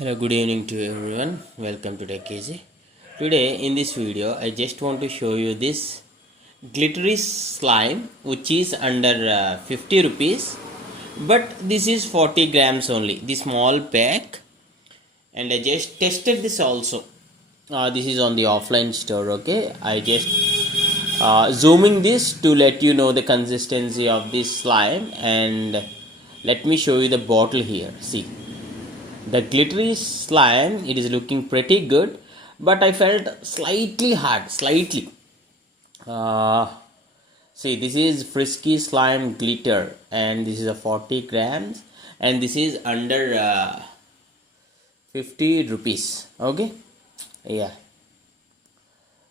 Hello, good evening to everyone. Welcome to TechKG. Today in this video, I just want to show you this glittery slime which is under 50 rupees, but this is 40 grams only, the small pack, and I just tested this also. This is on the offline store. Okay, I just zooming this to let you know the consistency of this slime, and let me show you the bottle here. See, the glittery slime, it is looking pretty good, but I felt slightly hard, slightly. Uh, See, this is Frisky Slime Glitter, and this is a 40 grams, and this is under 50 rupees. Okay, yeah.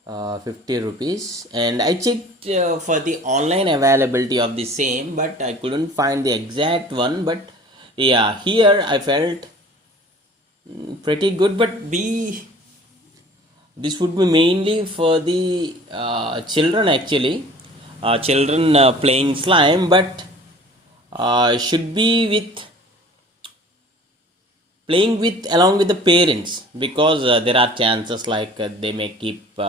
50 rupees, and I checked for the online availability of the same, but I couldn't find the exact one. But yeah, here I felt pretty good, but this would be mainly for the children, actually. Children playing slime, but should be with playing with along with the parents, because there are chances like they may keep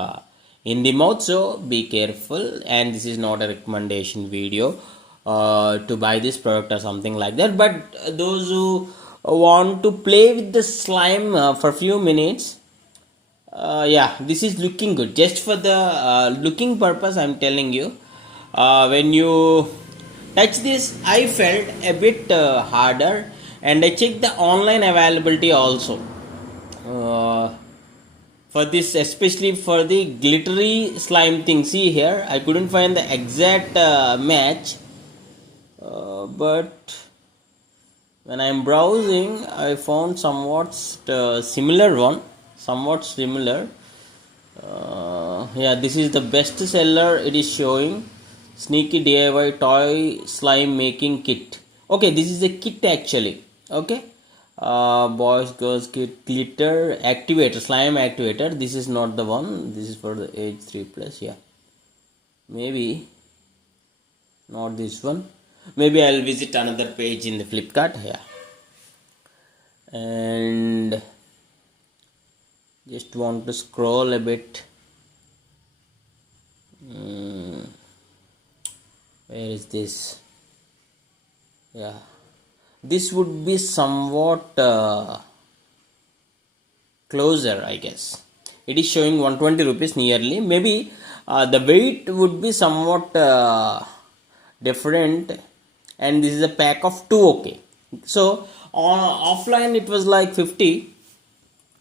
in the mouth, so be careful. And this is not a recommendation video to buy this product or something like that, but those who want to play with the slime for few minutes, yeah, this is looking good. Just for the looking purpose, I'm telling you. When you touch this, I felt a bit harder, and I checked the online availability also for this, especially for the glittery slime thing. See here, I couldn't find the exact match, but when I'm browsing, I found somewhat similar one, somewhat similar. Yeah, this is the best seller. It is showing sneaky DIY toy slime making kit. Okay, this is a kit actually. Okay, boys girls kit glitter activator, slime activator. This is not the one. This is for the age 3+. Yeah, maybe not this one. Maybe I'll visit another page in the Flipkart. Yeah, and just want to scroll a bit. Where is this? Yeah, this would be somewhat closer, I guess. It is showing 120 rupees nearly. Maybe the weight would be somewhat different, and this is a pack of 2. Okay, so on offline it was like 50,